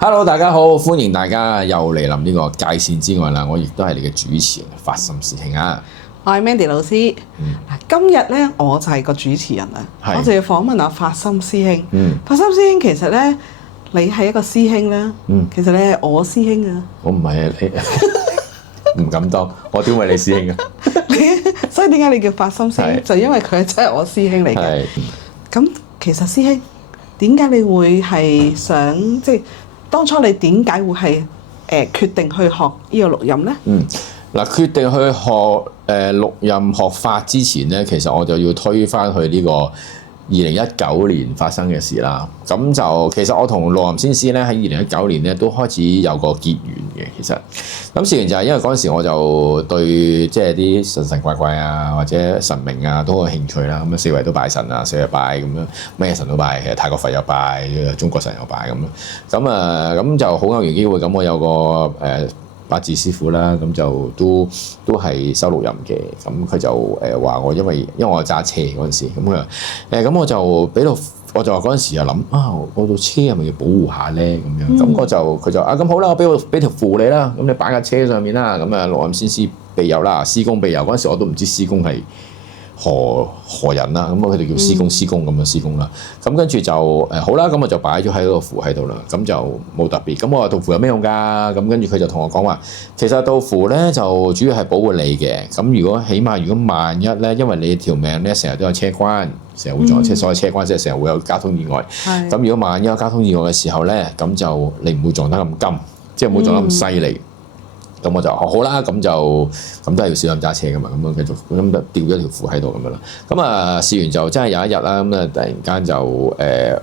Hello，大家好，歡迎大家又嚟臨呢個界線之外啦。我亦都係你嘅主持人發心師兄啊。我係 Mandy 老師。今日咧我就係個主持人啦，我就要訪問下發心師兄。發心師兄其實咧，你係一個師兄啦。其實你係我師兄啊。我唔係啊，你唔敢當，我點為你師兄啊？所以點解你叫發心師兄？就因為佢真係我師兄嚟嘅。咁其實師兄，點解你會係想當初你點解會係決定去學呢個錄音咧？嗱，決定去學錄音學法之前咧，其實我就要推返去呢個2019年發生嘅事啦。咁就其實我同錄音先師咧喺2019年咧都開始有個結緣嘅。其實咁事緣就係因為嗰陣時我就對即係啲神神怪怪啊或者神明啊都有興趣啦。咁啊四圍都拜神啊，四圍拜咁樣，咩神都拜，其實泰國佛又拜，中國神又拜咁樣。咁就好偶然機會，咁我有個八字師傅啦，咁就都係收錄音嘅，咁佢就話我因為我揸車嗰陣時，咁佢咁我就俾到，我就話嗰陣時又諗啊，我部車係咪要保護下咧咁樣？咁佢就咁好啦，我俾條符你啦，咁你擺架車上面啦，咁啊錄音先師庇佑啦，師公庇佑嗰陣時我都唔知師公係何人啦，咁佢哋叫師公咁樣師公啦，咁跟住就好啦，咁我就擺咗喺嗰個符喺度啦，咁就冇特別。咁我話道符有咩用㗎？咁跟住佢就同我講話，其實道符咧就主要係保護你嘅。咁如果萬一咧，因為你條命咧成日都有車關，成日會撞車，所謂車關即係成日會有交通意外。咁如果萬一有交通意外嘅時候咧，咁就你唔會撞得咁金，即係唔會撞得咁犀利。咁我就好啦，咁都係要小心揸車噶嘛，咁樣繼續咁就吊咗條符喺度咁樣啦。咁啊試完就真係有一日啦，咁啊突然間就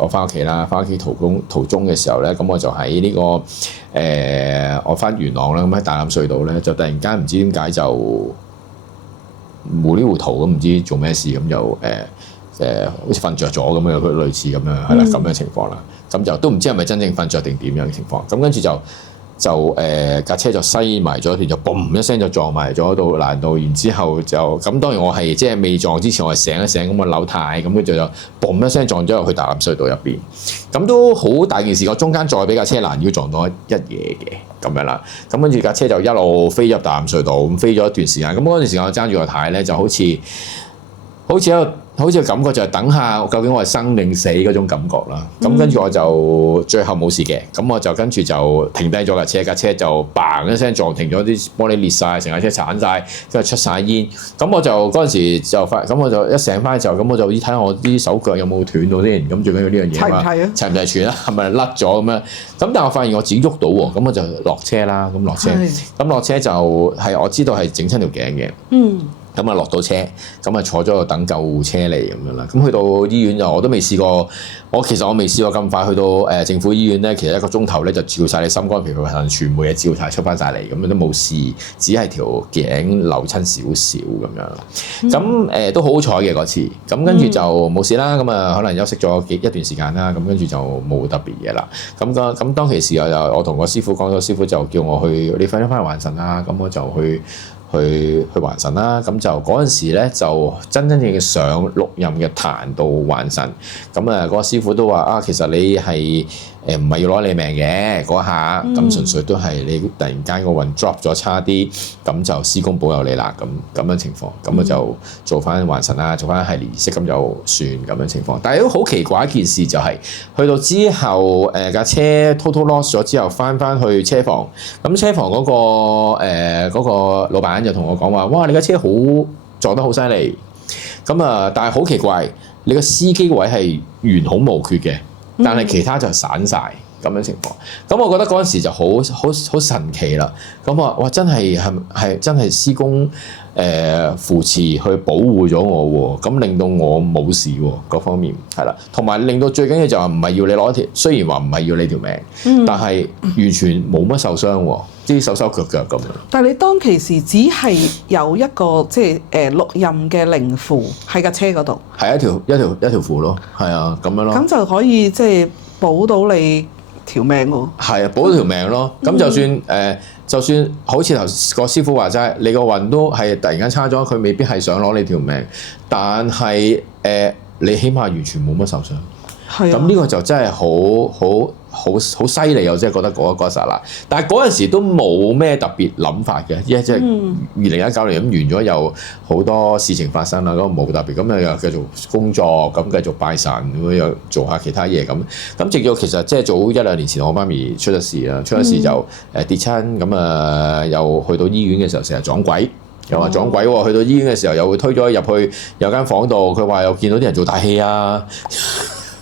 我翻屋企啦，翻屋企途中嘅時候咧，咁我就喺呢個我翻元朗啦，咁喺大欖隧道咧，就突然間唔知點解就糊裡糊塗咁唔知做咩事咁就好似瞓着咗咁樣，佢類似咁樣係啦咁樣情況啦。咁就都唔知係咪真正瞓着定點樣嘅情況。咁跟住就架車就西埋咗一段，就嘣一聲就撞埋咗到欄度，然之後就咁當然我係即係未撞之前我係醒一醒咁個扭軚，咁跟住就嘣一聲撞咗入去大欖隧道入邊，咁都好大件事。我中間再俾架車攔腰撞到一嘢嘅咁樣啦，咁跟住架車就一路飛入大欖隧道，咁飛咗一段時間，咁嗰段時間我揸住個軚咧就好似個感覺就係等下究竟我係生定死嗰種感覺啦。咁跟住我就最後冇事嘅，咁我就跟住就停低咗架車就嘭一聲撞停咗，啲玻璃裂晒，成架車鏟晒，跟住出晒煙。咁我就嗰陣時就咁我就一醒翻之後，咁我就睇下我啲手腳有冇斷到先。咁最緊要呢樣嘢嘛，齊唔齊全啊？係咪甩咗咁樣？咁但係我發現我自己喐到喎，咁我就落車啦。咁落車就係我知道係整親條頸嘅。咁啊落到車，咁啊坐咗度等救護車嚟咁樣啦。咁去到醫院就我都未試過，其實我未試過咁快去到政府醫院咧。其實1個鐘頭咧就照晒你心肝脾肺腎全部嘢照晒出翻晒嚟，咁樣都冇事，只係條頸扭親少少咁樣。咁都好彩嘅嗰次。咁跟住就冇事啦。咁啊可能休息咗一段時間啦。咁跟住就冇特別嘢啦。咁當其時我同個師傅講，個師傅就叫我去你快啲翻去還神啦。咁我就去還神啦，咁就嗰陣時咧就真正上錄音嘅壇度還神，咁嗰個師傅都話其實你係唔係要攞你命嘅嗰下，咁純粹都係你突然間個運 drop 咗差啲，咁就師公保佑你啦，咁樣情況，咁就做翻還神啦，做翻系列儀式咁就算咁樣情況。但係都好奇怪一件事就係，去到之後架車 total loss 咗之後，翻去車房，咁車房嗰個老闆就同我講話：哇！你架車撞得好犀利，咁但係好奇怪，你個司機位係完好無缺嘅，但係其他就散晒咁樣情況。咁我覺得嗰陣時就好神奇啦。咁哇，真係真係師公扶持去保護咗我喎，咁令到我冇事喎，各方面係啦，同埋令到最緊要就係唔係要你攞條，雖然話唔係要你條命，但係完全冇乜受傷喎。啲手腳咁樣，但係你當其時只係有一個錄音嘅靈符喺架車嗰度，係一條符咯，係啊咁樣咯，咁就可以保到你條命喎。係啊，保到條命咯。咁就算好似頭個師傅話齋，你個運都係突然間差咗，佢未必係想攞你條命，但係你起碼完全冇乜受傷。咁呢個就真係好犀利，我真係覺得嗰一剎那。但係嗰陣時都冇咩特別諗法嘅，因為即係2019年咁完咗，有好多事情發生啦，咁冇特別，咁又繼續工作，咁繼續拜神，咁又做下其他嘢咁。咁直到其實即係早1-2年前，我媽咪出咗事啦，出咗事就跌親，咁又去到醫院嘅時候，成日撞鬼。又話撞鬼喎，去到醫院嘅時候又會推咗入去有間房度，佢話又見到啲人做大戲啊，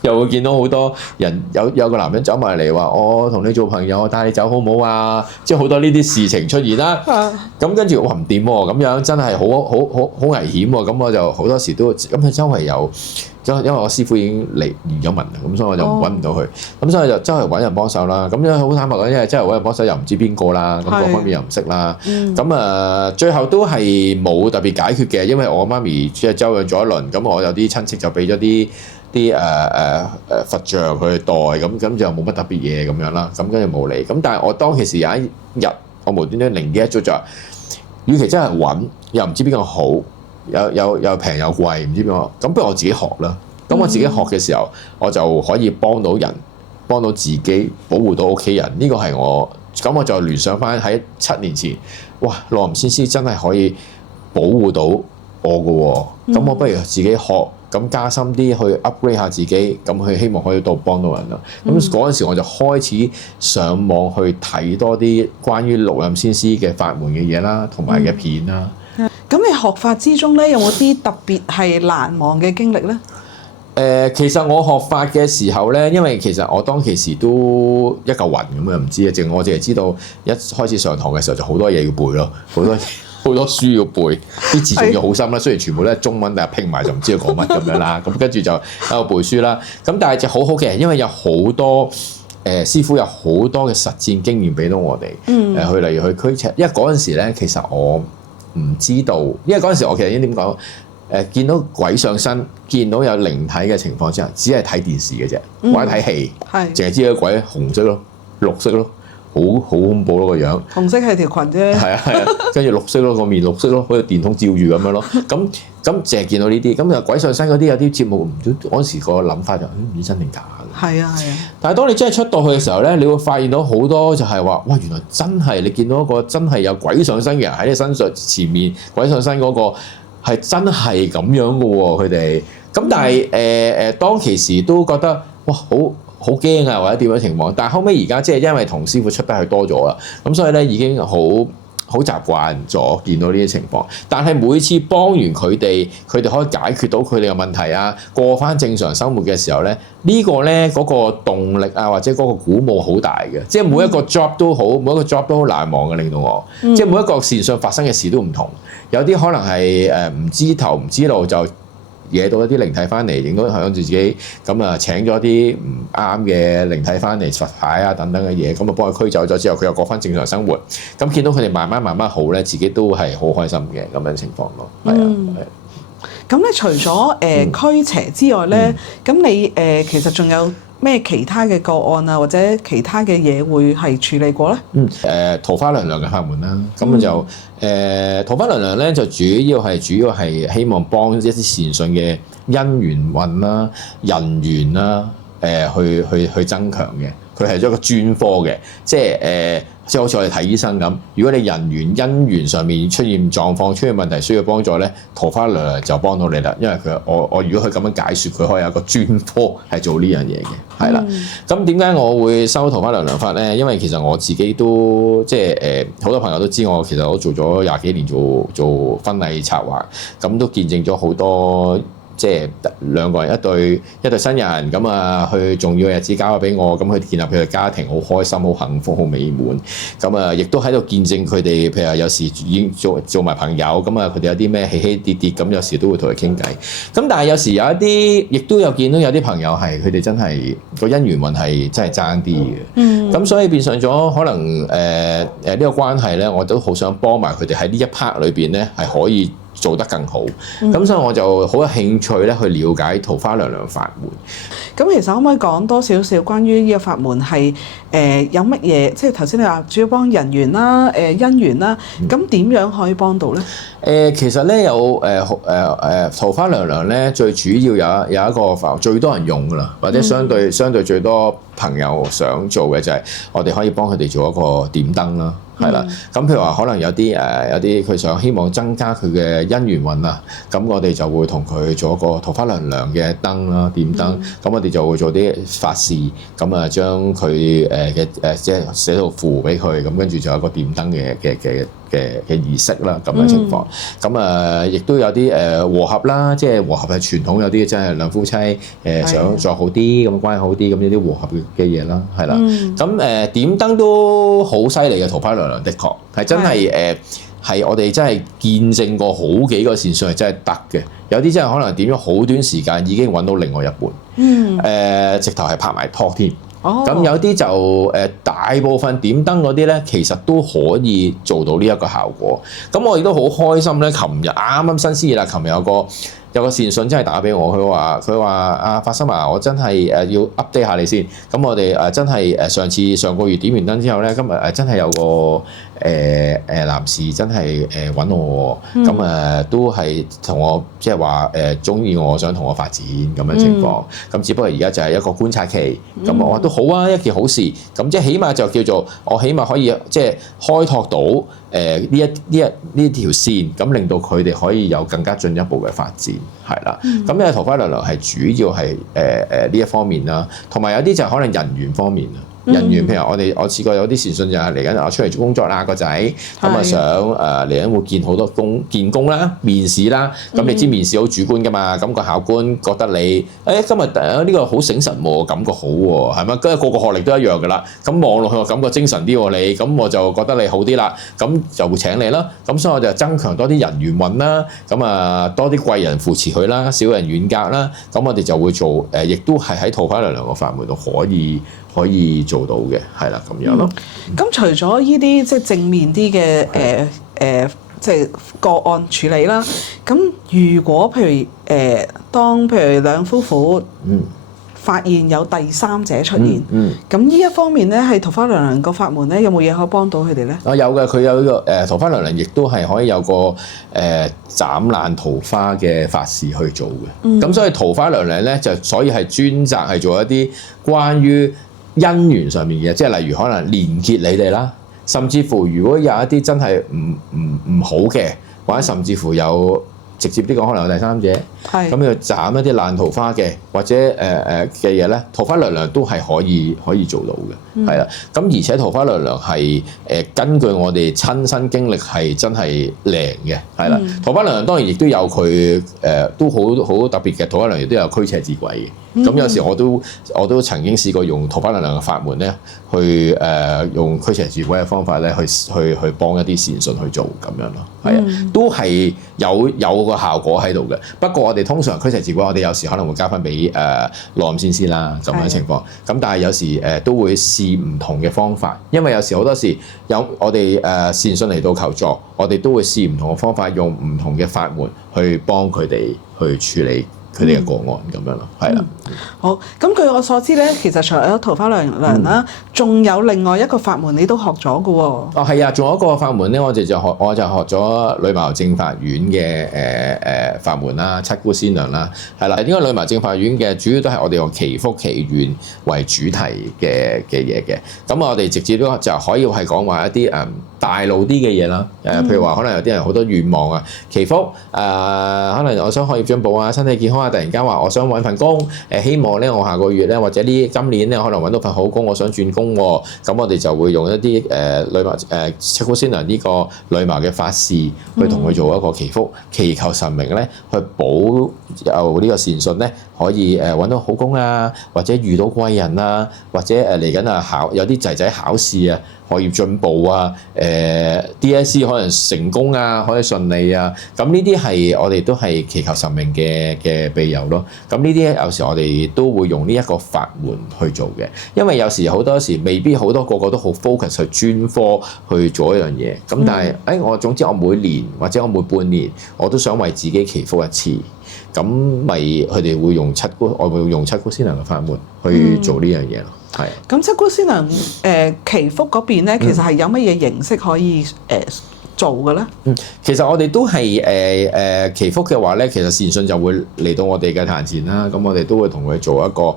又會見到好多人有個男人走埋嚟話我同你做朋友，我帶你走好唔好啊？即係好多呢啲事情出現啦。咁跟住我唔掂喎，咁樣真係好危險喎。咁我就好多時都咁佢周圍有。因為我師傅已經移咗民啦，咁所以我就揾唔到佢，咁所以就周圍揾人幫手啦。咁樣好坦白講，因為周圍揾人幫手又唔知邊個啦，咁各方面又唔識啦。咁最後都係冇特別解決嘅，因為我媽咪即係周養咗一輪，咁我有啲親戚就俾咗啲佛像佢代，咁就冇乜特別嘢咁樣啦。咁跟住冇嚟。咁但係我當其時有一日，我無端端靈機一觸就話，與其真係揾，又唔知邊個好。又平又貴，唔知邊個，咁不如我自己學啦。咁我自己學嘅時候，我就可以幫到人，幫到自己，保護到屋企人。呢個係我，咁我就聯想翻喺7年前，哇！羅林先師真係可以保護到我㗎喎。咁我不如自己學，咁加深啲去 upgrade 下自己，咁去希望可以到幫到人啦。咁嗰陣時我就開始上網去睇多啲關於羅林先師嘅法門嘅嘢啦，同埋嘅片啦。咁你學法之中咧，有冇啲特別係難忘嘅經歷咧？其實我學法嘅時候咧，因為其實我當其時都一嚿雲咁樣，唔知啊，我淨係知道一開始上堂嘅時候就好多嘢要背咯，好多書要背，啲字仲要好深啦。雖然全部咧中文，但係拼埋就唔知佢講乜咁樣啦。咁跟住就喺度背書啦。咁但係就好好嘅，因為有好多師傅有好多嘅實戰經驗俾到我哋。去例如去驅邪，因為嗰陣時咧，其實我唔知道，因為嗰陣時我其實應該點講？見到鬼上身，見到有靈體嘅情況之下，只係睇電視嘅啫，或者睇戲，淨係知道鬼紅色咯、綠色咯，好恐怖咯個樣。紅色係條裙啫。係啊，跟住綠色咯，個面綠色咯，好似電筒照住咁樣咯。咁淨係見到呢啲，咁鬼上身嗰啲有啲節目，嗰時個諗法就唔知真定假嘅。係啊。但係當你真係出到去嘅時候咧，你會發現到好多就係話，哇！原來真係你見到一個真係有鬼上身嘅人喺你身上前面，鬼上身嗰個。係真係咁樣嘅喎，佢哋咁，但係當其時都覺得哇，好驚啊，或者點樣情況？但係後尾而家即係因為同師傅出得去多咗啦，咁所以咧已經好習慣咗見到呢啲情況。但係每次幫完佢哋可以解決到佢哋嘅問題啊，過翻正常生活嘅時候咧，呢個咧嗰個動力啊，或者嗰個鼓舞好大嘅，即係每一個 job 都好，每一個 job 都好難忘嘅，令到我，即係每一個線上發生嘅事都唔同。有啲可能係唔知頭唔知路就惹到一啲靈體翻嚟，影到響住自己咁啊，請咗啲唔啱嘅靈體翻嚟，佛牌啊等等嘅嘢，咁啊幫佢驅走咗之後，佢又過翻正常生活。咁見到佢哋慢慢好咧，自己都係好開心嘅咁樣情況咯。係啊，咁咧除咗驅邪之外咧，咁你其實仲有咩其他嘅個案啊，或者其他嘅嘢會係處理過咧？桃花娘娘嘅法門啦，咁就桃花娘娘咧就主要係希望幫一啲善信嘅姻緣運啦、人緣啦，去增強嘅。佢係一個專科嘅，即係好似我哋睇醫生咁。如果你人緣姻緣上面出現狀況、出現問題需要幫助咧，桃花娘娘就幫到你啦。因為我如果佢咁樣解説，佢可以有個專科係做呢樣嘢嘅，係啦。咁點解我會收桃花娘娘法咧？因為其實我自己都即係好多朋友都知我其實我做咗20幾年做婚禮策劃，咁都見證咗好多。即係兩個人一對新人咁啊，去重要嘅日子交咗俾我，咁去建立佢嘅家庭，好開心、好幸福、好美滿。咁啊，亦都喺度見證佢哋，譬如話有時已經做埋朋友，咁啊，佢哋有啲咩起起跌跌，咁有時都會同佢傾偈。咁但係有時有一啲，亦都有見到有啲朋友係佢哋真係個姻緣運係真係爭啲嘅。咁所以變相咗可能呢個關係咧，我都好想幫埋佢哋喺呢一 part 裏邊咧係可以做得更好，咁所以我就好有興趣咧去了解桃花娘娘法門。咁其實可唔可以講多少少關於呢個法門係有乜嘢？即係頭先你話主要幫人緣啦、姻緣啦，咁點樣可以幫到咧？其實咧有桃花娘娘咧，最主要有一個法最多人用噶啦，或者相對最多朋友想做嘅就係我哋可以幫佢哋做一個點燈啦。係啦，咁譬如話可能有啲佢想希望增加佢嘅姻緣運啊，咁我哋就會同佢做一個桃花娘娘嘅燈啦，點燈，咁我哋就會做啲法事，咁啊將佢即係寫到符俾佢，咁跟住就有一個點燈嘅儀式啦，咁嘅情況，咁亦都有啲和合啦，即係和合係傳統，有啲真係兩夫妻想再好啲，咁關係好啲，咁呢啲和合嘅嘢啦，係啦，咁點燈都好犀利嘅桃花娘娘，的確係真係係我哋真係見證過好幾個善信係真係得嘅，有啲真係可能點咗好短時間已經揾到另外一半，直頭係拍埋拖添。咁有啲就大部分點燈嗰啲咧，其實都可以做到呢一個效果。咁我亦都好開心咧，琴日啱啱新鮮熱辣，琴日有個善信真係打俾我，佢話啊法心啊，我真係要 update 下你先。咁我哋真係上個月點完燈之後咧，今日真係有個男士真係揾我，咁都係同我即係話中意我，想同我發展咁嘅情況。咁只不過而家就係一個觀察期。咁我話都好啊，一件好事。咁即係起碼就叫做我起碼可以即係開拓到呢條線，咁令到佢哋可以有更加進一步嘅發展。係啦，咁咧桃花娘娘係主要係呢一方面啦，同埋有啲就係可能人緣方面啊。人緣譬如我試過有啲善信就係嚟緊我出嚟做工作啦，個仔咁啊想嚟緊會見好多見工啦、面試啦，咁你知面試好主觀噶嘛，咁個考官覺得你今日呢個好醒神喎，感覺好喎，係咪？跟住個學歷都一樣噶啦，咁望落去我感覺精神啲喎你，咁我就覺得你好啲啦，咁就會請你啦，咁所以我就增強多啲人緣運啦，咁啊多啲貴人扶持佢啦，小人遠隔啦，咁我哋就會做亦都係喺桃花娘娘個法門度可以做到嘅，係啦咁樣咯。咁除咗呢啲即係正面啲嘅即係個案處理啦，咁如果譬如當譬如兩夫婦發現有第三者出現，咁呢一方面咧，係桃花娘娘個法門咧，有冇嘢可以幫到佢哋咧？有嘅，佢有呢個桃花娘娘，亦都係可以有個斬爛桃花嘅法事去做嘅。咁所以桃花娘娘咧，所以係專責係做一啲關於姻緣上面嘅，即係例如可能連結你哋啦，甚至乎如果有一啲真係唔好嘅，或者甚至乎有直接啲講可能有第三者，咁要斬一啲爛桃花嘅，或者嘅嘢咧，桃花娘娘都係可以做到嘅，係啦。咁而且桃花娘娘係根據我哋親身經歷係真係靈嘅，係啦。桃花娘娘當然亦都有佢都好特別嘅，桃花娘娘亦都有驅邪治鬼嘅。咁有時我都曾經試過用桃花娘娘嘅法門咧，去用驅邪治鬼嘅方法咧，去幫一啲善信去做咁樣咯，係啊，都係有個效果喺度嘅。不過我哋通常驅邪治鬼，我哋有時可能會交翻俾內暗先師啦咁樣情況。咁但係有時都會試唔同嘅方法，因為有時好多時有我哋善信嚟到求助，我哋都會試唔同嘅方法，用唔同嘅法門去幫佢哋去處理佢哋嘅個案咁樣咯，係啦。好，咁據我所知咧，其實除咗桃花娘娘啦，仲有另外一個法門你都學咗嘅喎。哦，係啊，仲有一個法門咧，我就學咗女茅正法院嘅法門啦，七姑仙娘啦，係啦。應該女茅正法院嘅主要都係我哋用祈福祈願為主題嘅嘢嘅。咁我哋直接都就可以係講話一啲大路啲嘅嘢啦。譬如話可能有啲人好多願望啊，祈福可能我想學業進步啊，身體健康啊，突然間話我想揾份工，希望咧我下個月咧或者今年咧可能揾到份好工，我想轉工喎。咁我哋就會用一啲女茅七姑仙娘呢個女茅嘅法事去同佢做一個祈福，祈求神明咧去保佑呢個善信咧可以揾到好工啊，或者遇到貴人啊，或者嚟緊有啲仔仔考試啊，學業進步啊，DSE 可能成功啊，可以順利啊。咁呢啲係我哋都係祈求神明嘅庇佑咯。咁呢啲有時我哋都會用呢一個法門去做嘅，因為有時好多時未必個個都好 focus 去專科去做一樣嘢。咁但係我總之我每年或者我每半年我都想為自己祈福一次。咁咪佢哋會用我會用七姑仙娘嘅法門去做呢樣嘢咯。係。咁七姑仙娘祈福嗰邊咧，其實係有乜嘢形式可以做嘅咧？其實我哋都係祈福嘅話咧，其實善信就會嚟到我哋嘅壇前啦。咁我哋都會同佢做一個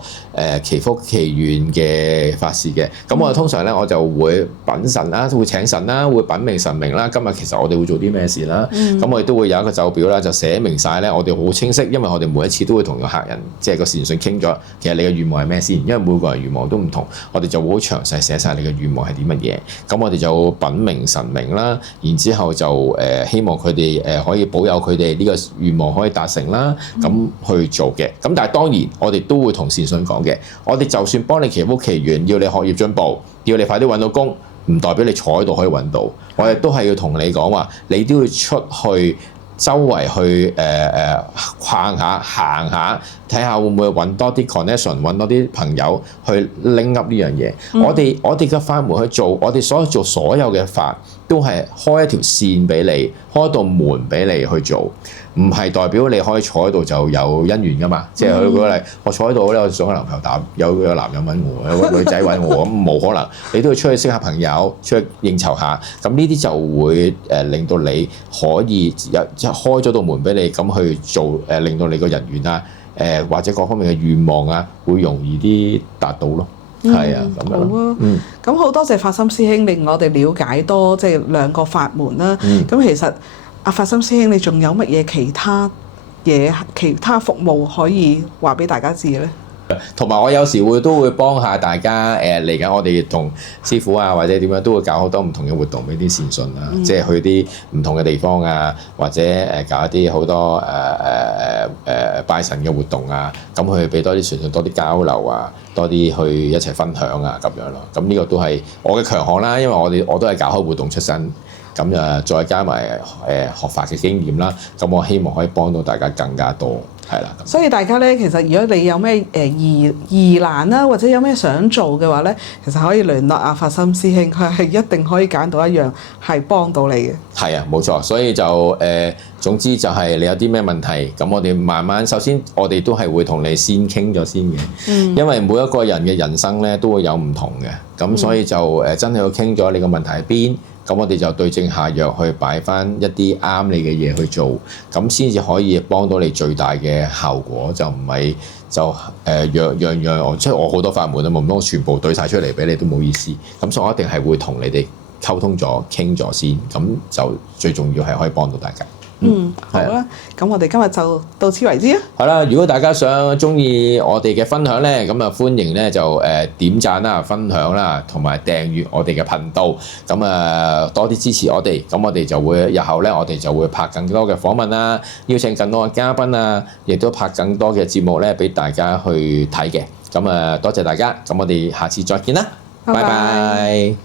祈福祈願嘅法事嘅。咁我通常咧我就會稟神啦，會請神啦，會稟明神明啦。今日其實我哋會做啲咩事啦？咁我哋都會有一個奏表啦，就寫明晒咧。我哋好清晰，因為我哋每一次都會同個客人即係個善信傾咗，其實你嘅願望係咩先？因為每個人願望都唔同，我哋就會好詳細寫晒你嘅願望係啲乜嘢。咁我哋就稟明神明啦，然之後就希望佢哋可以保佑佢哋呢個願望可以達成啦，咁去做嘅。咁但係當然我哋都會同善信講嘅，我哋就算幫你祈福祈願，要你學業進步，要你快啲揾到工，唔代表你坐喺度可以揾到。我哋都係要同你講話，你都要出去周圍去逛下行下，睇下會唔會揾多啲 connection， 揾多啲朋友去拎 up 呢樣嘢。我哋嘅法門去做，我哋做所有嘅法都係開一條線俾你，開一道門俾你去做，唔係代表你可以坐喺度就有姻緣噶嘛。即係佢舉個例，我坐喺度咧，我想個男朋友打，有男人揾我，有個女仔揾我，咁冇可能。你都要出去識下朋友，出去應酬下，咁呢啲就會令到你可以開咗道門俾你咁去做，令到你個人緣啊，或者各方面嘅願望啊，會容易啲達到咯。係啊，咁樣。好啊，咁好多謝法心師兄令我哋了解多即係兩個法門啦。咁其實阿法心師兄，你仲有乜嘢其他服務可以話俾大家知嘅咧？同埋我有時都會幫下大家嚟緊，我哋同師傅啊或者點樣都會搞好多唔同嘅活動俾啲善信啊，即係去啲唔同嘅地方啊，或者搞一啲好多拜神嘅活動啊，咁去俾多啲善信多啲交流啊，多啲去一齊分享啊咁樣咯。咁呢個都係我嘅強項啦，因為我都係搞開活動出身。咁再加埋學法嘅經驗啦，咁我希望可以幫到大家更加多，係啦。所以大家咧，其實如果你有咩疑難啦，或者有咩想做嘅話咧，其實可以聯絡阿法心師兄，佢係一定可以揀到一樣係幫到你嘅。係啊，冇錯。所以就總之就係你有啲咩問題，咁我哋慢慢首先我哋都係會同你先傾咗先嘅，因為每一個人嘅人生咧都會有唔同嘅，咁所以就真係要傾咗你個問題喺邊。咁我哋就對症下藥去擺翻一啲啱你嘅嘢去做，咁先至可以幫到你最大嘅效果，就唔係就樣即係我好多法門啊，唔通全部對晒出嚟俾你都冇意思。咁所以我一定係會同你哋溝通咗、傾咗先，咁就最重要係可以幫到大家。好啦，咁我哋今日就到此為止啊。好啦，如果大家中意我哋嘅分享咧，咁啊歡迎咧就點讚啦、分享啦，同埋訂閱我哋嘅頻道。咁啊多啲支持我哋，咁我哋就會日後咧，我哋就會拍更多嘅訪問啦，邀請更多嘅嘉賓啊，亦都拍更多嘅節目咧，俾大家去睇嘅。咁啊多謝大家，咁我哋下次再見啦，拜拜。